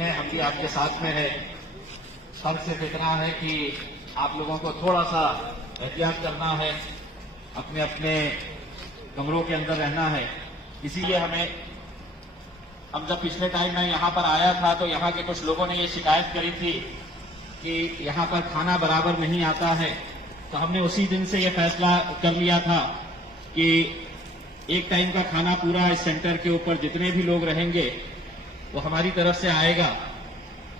है, हम भी आपके साथ में है। सब सिर्फ इतना है कि आप लोगों को थोड़ा सा एहतियात करना है, अपने अपने कमरों के अंदर रहना है। इसीलिए हम जब पिछले टाइम मैं यहाँ पर आया था तो यहाँ के कुछ लोगों ने ये शिकायत करी थी कि यहाँ पर खाना बराबर नहीं आता है। तो हमने उसी दिन से ये फैसला कर लिया था कि एक टाइम का खाना पूरा इस सेंटर के ऊपर जितने भी लोग रहेंगे वो हमारी तरफ से आएगा।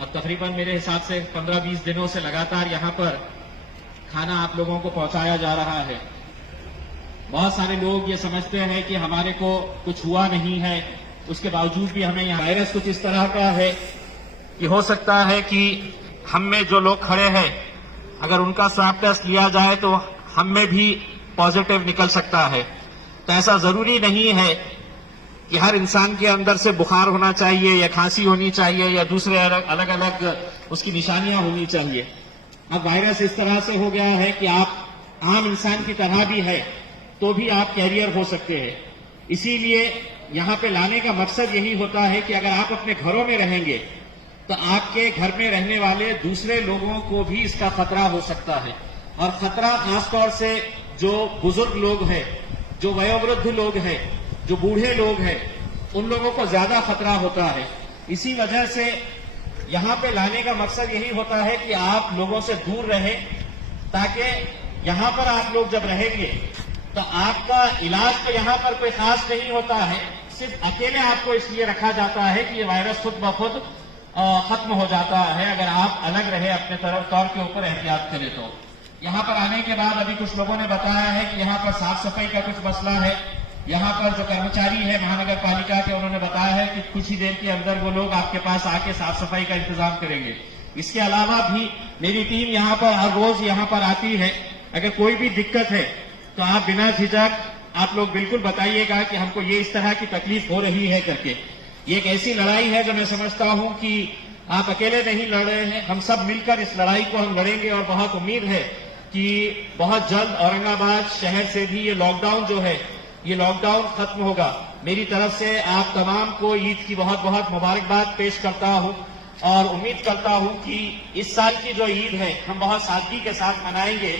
अब तकरीबन मेरे हिसाब से 15-20 दिनों से लगातार यहाँ पर खाना आप लोगों को पहुंचाया जा रहा है। बहुत सारे लोग ये समझते हैं कि हमारे को कुछ हुआ नहीं है, उसके बावजूद भी हमें यहाँ वायरस कुछ इस तरह का है कि हो सकता है कि हम में जो लोग खड़े हैं अगर उनका स्वैब टेस्ट लिया जाए तो हम में भी पॉजिटिव निकल सकता है। तो ऐसा जरूरी नहीं है कि हर इंसान के अंदर से बुखार होना चाहिए या खांसी होनी चाहिए या दूसरे अलग अलग उसकी निशानियां होनी चाहिए। अब वायरस इस तरह से हो गया है कि आप आम इंसान की तरह भी है तो भी आप कैरियर हो सकते हैं। इसीलिए यहाँ पे लाने का मकसद यही होता है कि अगर आप अपने घरों में रहेंगे तो आपके घर में रहने वाले दूसरे लोगों को भी इसका खतरा हो सकता है। और खतरा खासतौर से जो बुजुर्ग लोग हैं, जो वयोवृद्ध लोग हैं, जो बूढ़े लोग हैं, उन लोगों को ज्यादा खतरा होता है। इसी वजह से यहाँ पे लाने का मकसद यही होता है कि आप लोगों से दूर रहें, ताकि यहाँ पर आप लोग जब रहेंगे तो आपका इलाज तो यहाँ पर कोई खास नहीं होता है, सिर्फ अकेले आपको इसलिए रखा जाता है कि ये वायरस खुद ब खुद खत्म हो जाता है अगर आप अलग रहे, अपने तौर के ऊपर एहतियात करें। तो यहाँ पर आने के बाद अभी कुछ लोगों ने बताया है कि यहाँ पर साफ सफाई का कुछ मसला है। यहाँ पर जो कर्मचारी है महानगर पालिका के, उन्होंने बताया है कि कुछ ही देर के अंदर वो लोग आपके पास आके साफ सफाई का इंतजाम करेंगे। इसके अलावा भी मेरी टीम यहाँ पर हर रोज यहाँ पर आती है। अगर कोई भी दिक्कत है तो आप बिना झिझक आप लोग बिल्कुल बताइएगा कि हमको ये इस तरह की तकलीफ हो रही है करके। ये एक ऐसी लड़ाई है जो मैं समझता हूं कि आप अकेले नहीं लड़ रहे हैं, हम सब मिलकर इस लड़ाई को हम लड़ेंगे। और बहुत उम्मीद है कि बहुत जल्द औरंगाबाद शहर से भी ये लॉकडाउन जो है, ये लॉकडाउन खत्म होगा। मेरी तरफ से आप तमाम को ईद की बहुत बहुत मुबारकबाद पेश करता हूं और उम्मीद करता हूं कि इस साल की जो ईद है हम बहुत सादगी के साथ मनाएंगे,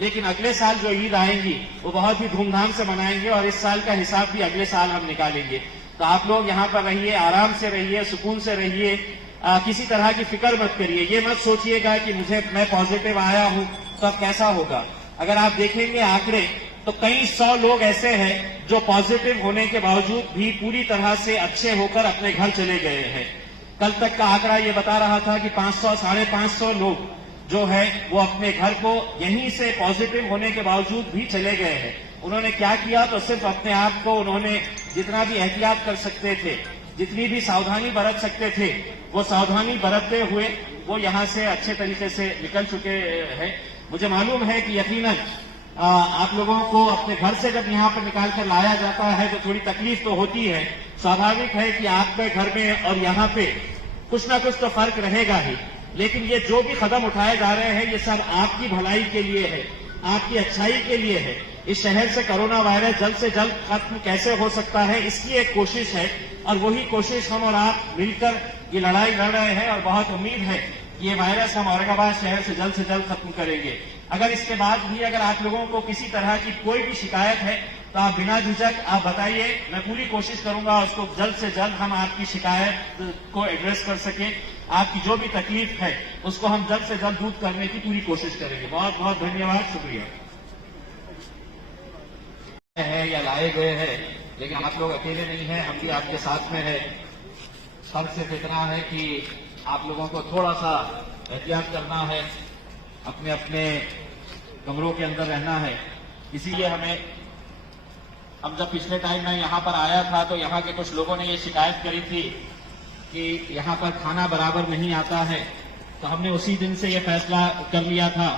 लेकिन अगले साल जो ईद आएंगी वो बहुत ही धूमधाम से मनाएंगे और इस साल का हिसाब भी अगले साल हम निकालेंगे। तो आप लोग यहाँ पर रहिए, आराम से रहिए, सुकून से रहिए, किसी तरह की फिक्र मत करिए। ये मत सोचिएगा कि मैं पॉजिटिव आया हूं तो अब कैसा होगा। अगर आप देखेंगे आंकड़े तो कई 100 लोग ऐसे हैं जो पॉजिटिव होने के बावजूद भी पूरी तरह से अच्छे होकर अपने घर चले गए हैं। कल तक का आंकड़ा ये बता रहा था कि 500-550 लोग जो है वो अपने घर को यहीं से पॉजिटिव होने के बावजूद भी चले गए हैं। उन्होंने क्या किया, तो सिर्फ अपने आप को उन्होंने जितना भी एहतियात कर सकते थे, जितनी भी सावधानी बरत सकते थे, वो सावधानी बरतते हुए वो यहाँ से अच्छे तरीके से निकल चुके हैं। मुझे मालूम है कि यकीनन आप लोगों को अपने घर से जब यहाँ पर निकाल कर लाया जाता है तो थोड़ी तकलीफ तो होती है। स्वाभाविक है कि आपके घर में और यहाँ पे कुछ ना कुछ तो फर्क रहेगा ही, लेकिन ये जो भी कदम उठाए जा रहे हैं ये सब आपकी भलाई के लिए है, आपकी अच्छाई के लिए है। इस शहर से कोरोना वायरस जल्द से जल्द खत्म कैसे हो सकता है, इसकी एक कोशिश है और वही कोशिश हम और आप मिलकर ये लड़ाई लड़ रहे हैं। और बहुत उम्मीद है कि ये वायरस हम औरंगाबाद शहर से जल्द खत्म करेंगे। अगर इसके बाद भी अगर आप लोगों को किसी तरह की कोई भी शिकायत है तो आप बिना झिझक आप बताइए, मैं पूरी कोशिश करूंगा उसको जल्द से जल्द हम आपकी शिकायत को एड्रेस कर सकें। आपकी जो भी तकलीफ है उसको हम जल्द से जल्द दूर करने की पूरी कोशिश करेंगे। बहुत बहुत धन्यवाद, शुक्रिया। है या लाए गए हैं, लेकिन आप लोग अकेले नहीं हैं, हम भी आपके साथ में है। सब सिर्फ इतना है कि आप लोगों को थोड़ा सा एहतियात करना है, अपने अपने कमरों के अंदर रहना है। इसीलिए हम जब पिछले टाइम मैं यहाँ पर आया था तो यहाँ के कुछ लोगों ने ये शिकायत करी थी कि यहाँ पर खाना बराबर नहीं आता है। तो हमने उसी दिन से ये फैसला कर लिया था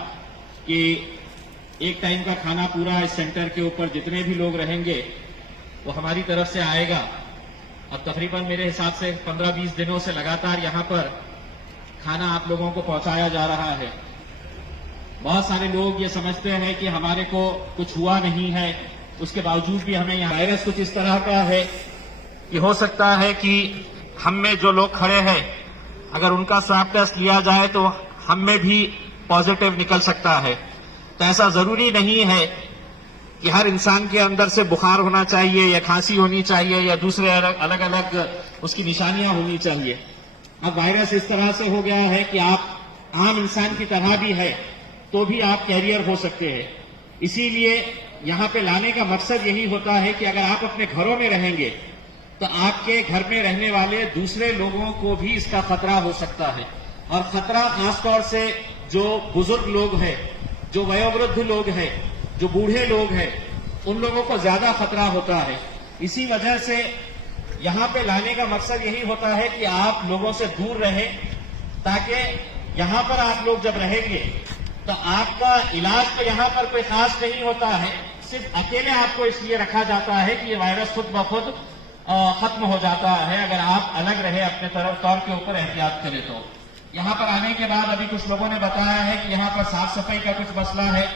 कि एक टाइम का खाना पूरा इस सेंटर के ऊपर जितने भी लोग रहेंगे वो हमारी तरफ से आएगा। अब तकरीबन मेरे हिसाब से 15-20 दिनों से लगातार यहाँ पर खाना आप लोगों को पहुंचाया जा रहा है। बहुत सारे लोग ये समझते हैं कि हमारे को कुछ हुआ नहीं है, उसके बावजूद भी हमें यहाँ वायरस कुछ इस तरह का है कि हो सकता है कि हम में जो लोग खड़े हैं अगर उनका स्वैब टेस्ट लिया जाए तो हम में भी पॉजिटिव निकल सकता है। तो ऐसा जरूरी नहीं है कि हर इंसान के अंदर से बुखार होना चाहिए या खांसी होनी चाहिए या दूसरे अलग अलग उसकी निशानियां होनी चाहिए। अब वायरस इस तरह से हो गया है कि आप आम इंसान की तरह भी है तो भी आप कैरियर हो सकते हैं। इसीलिए यहां पे लाने का मकसद यही होता है कि अगर आप अपने घरों में रहेंगे तो आपके घर में रहने वाले दूसरे लोगों को भी इसका खतरा हो सकता है। और खतरा खासतौर से जो बुजुर्ग लोग हैं, जो वयोवृद्ध लोग हैं, जो बूढ़े लोग हैं, उन लोगों को ज्यादा खतरा होता है। इसी वजह से यहां पे लाने का मकसद यही होता है कि आप लोगों से दूर रहें, ताकि यहां पर आप लोग जब रहेंगे तो आपका इलाज तो यहां पर कोई खास नहीं होता है, सिर्फ अकेले आपको इसलिए रखा जाता है कि ये वायरस खुद ब खुद खत्म हो जाता है अगर आप अलग रहे, अपने तौर के ऊपर एहतियात करें। तो यहां पर आने के बाद अभी कुछ लोगों ने बताया है कि यहां पर साफ सफाई का कुछ मसला है।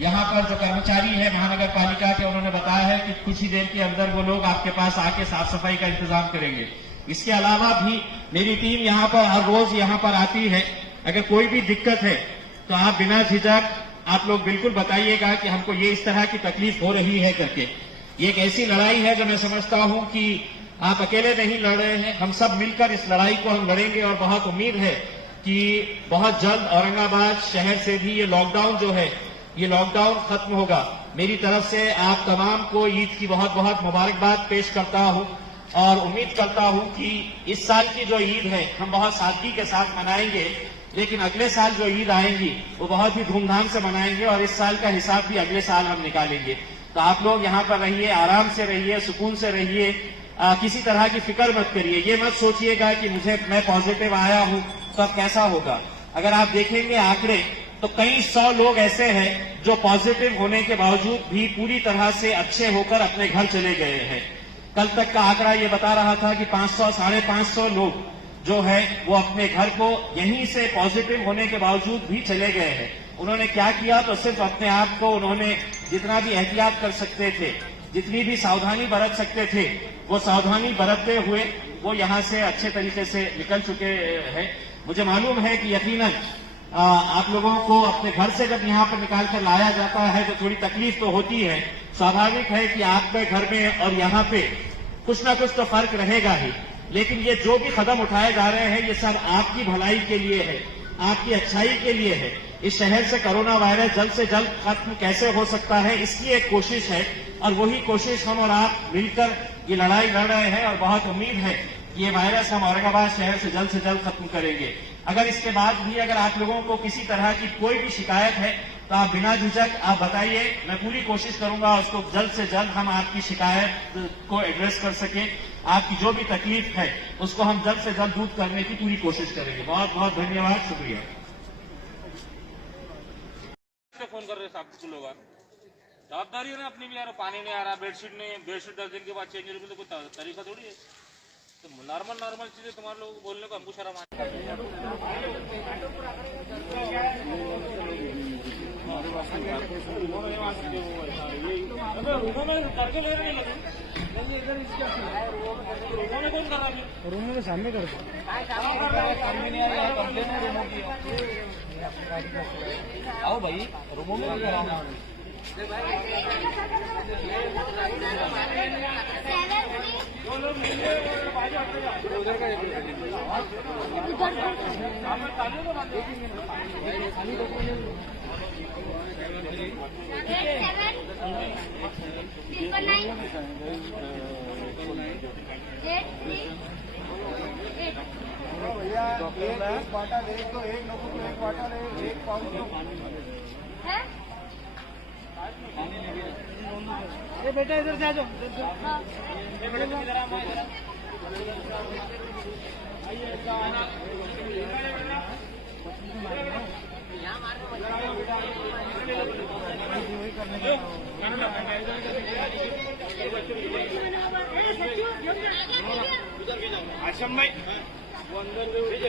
यहां पर जो कर्मचारी है महानगर पालिका के, उन्होंने बताया है कि कुछ ही देर के अंदर वो लोग आपके पास आके साफ सफाई का इंतजाम करेंगे। इसके अलावा भी मेरी टीम यहां पर हर रोज यहां पर आती है। अगर कोई भी दिक्कत है तो आप बिना झिझक आप लोग बिल्कुल बताइएगा कि हमको ये इस तरह की तकलीफ हो रही है करके। ये एक ऐसी लड़ाई है जो मैं समझता हूं कि आप अकेले नहीं लड़ रहे हैं, हम सब मिलकर इस लड़ाई को हम लड़ेंगे। और बहुत उम्मीद है कि बहुत जल्द औरंगाबाद शहर से भी ये लॉकडाउन जो है, ये लॉकडाउन खत्म होगा। मेरी तरफ से आप तमाम को ईद की बहुत बहुत मुबारकबाद पेश करता हूं और उम्मीद करता हूं कि इस साल की जो ईद है हम बहुत सादगी के साथ मनाएंगे, लेकिन अगले साल जो ईद आएंगी वो बहुत ही धूमधाम से मनाएंगे और इस साल का हिसाब भी अगले साल हम निकालेंगे। तो आप लोग यहाँ पर रहिए, आराम से रहिए, सुकून से रहिए, किसी तरह की फिक्र मत करिए। ये मत सोचिएगा कि मैं पॉजिटिव आया हूं तो अब कैसा होगा। अगर आप देखेंगे आंकड़े तो कई 100 लोग ऐसे हैं जो पॉजिटिव होने के बावजूद भी पूरी तरह से अच्छे होकर अपने घर चले गए हैं। कल तक का आंकड़ा ये बता रहा था कि 500 साढ़े 500 लोग जो है वो अपने घर को यहीं से पॉजिटिव होने के बावजूद भी चले गए हैं। उन्होंने क्या किया, तो सिर्फ अपने आप को उन्होंने जितना भी एहतियात कर सकते थे, जितनी भी सावधानी बरत सकते थे, वो सावधानी बरतते हुए वो यहां से अच्छे तरीके से निकल चुके हैं। मुझे मालूम है कि यकीनन आप लोगों को अपने घर से जब यहाँ पर निकाल कर लाया जाता है तो थोड़ी तकलीफ तो होती है। स्वाभाविक है कि आपके घर में और यहाँ पे कुछ ना कुछ तो फर्क रहेगा ही, लेकिन ये जो भी कदम उठाए जा रहे हैं ये सब आपकी भलाई के लिए है, आपकी अच्छाई के लिए है। इस शहर से कोरोना वायरस जल्द से जल्द खत्म कैसे हो सकता है, इसकी एक कोशिश है और वही कोशिश हम और आप मिलकर ये लड़ाई लड़ रहे हैं और बहुत उम्मीद है कि ये वायरस हम औरंगाबाद शहर से जल्द खत्म करेंगे। अगर इसके बाद भी अगर आप लोगों को किसी तरह की कोई भी शिकायत है तो आप बिना झिझक आप बताइए, मैं पूरी कोशिश करूंगा उसको जल्द से जल्द हम आपकी शिकायत को एड्रेस कर सके। आपकी जो भी तकलीफ है उसको हम जल्द से जल्द दूर करने की पूरी कोशिश करेंगे। बहुत बहुत धन्यवाद, शुक्रिया। फोन कर रहे साहब लोग, जवाबदारी है ना अपनी भी यार। पानी नहीं आ रहा, बेडशीट नहीं, बेडशीट 10 दिन के बाद चेंज होगी तो कोई तरीका थोड़ी है। तो नॉर्मल चीजें तुम्हारे लोग बोलने को हमको शर्म आती है। रूम में सामने कर आओ भाई, रूमों में भैया एक बाटा दे तो एक लोगों को एक बाटा ले, एक पाउंड है। ये बेटा इधर से आ जाओ। आश्रम में वो अंदर भेजे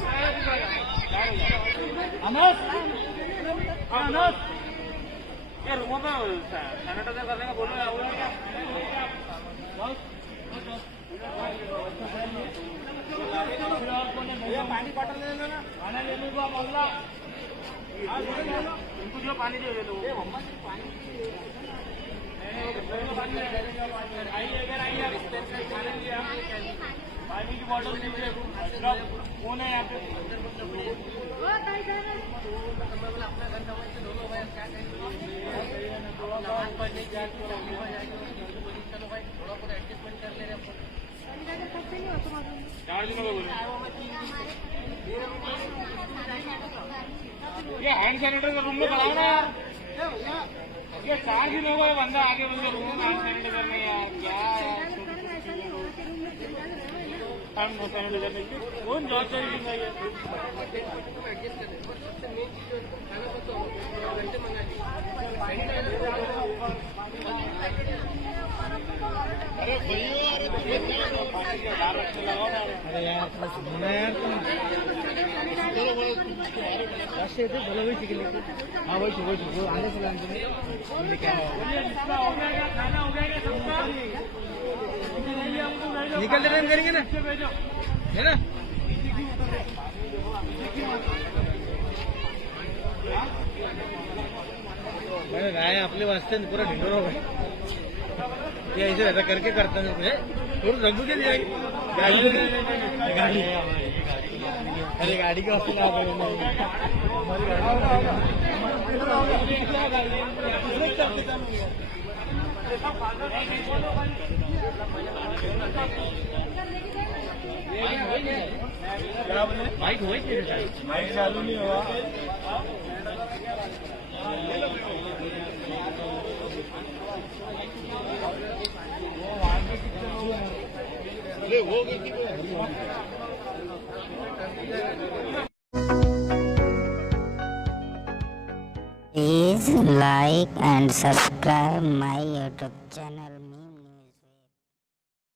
आश्रम ये रूमों में सैनिटाइजर करने का बोलो या बोलो क्या भैया पानी बॉटल ले लो ना, खाना ले लो आप अगला उनको जो पानी दे दो आइए पानी की बॉटल दीजिए, फोन है यहाँ पे। चार दिनों का बोले ये हैंड सैनिटाइजर रूम में कराओ ना यार। ये 4 दिन हो गए बंदा आगे बंदे रूम में हैंड सैनिटाइजर नहीं यार क्या हैंड सैनिटाइजर नहीं कौन जवाबदारी लेगा ये अरे भैया अरे यार सुनना यार रास्ते थे बोलो वही सीख लेते। हाँ वही वो आने से लाने क्या खाना हो गया निकल रहे करेंगे ना है ना। मैंने राय अपने वास्ते पूरा ढिंडोरा हो गया ये ऐसे ऐसा करके करता है थोड़ा रंगू के दिया गाड़ी अरे गाड़ी के वास्ते माइक हुआ माइक चालू नहीं हुआ Please like and subscribe my YouTube channel.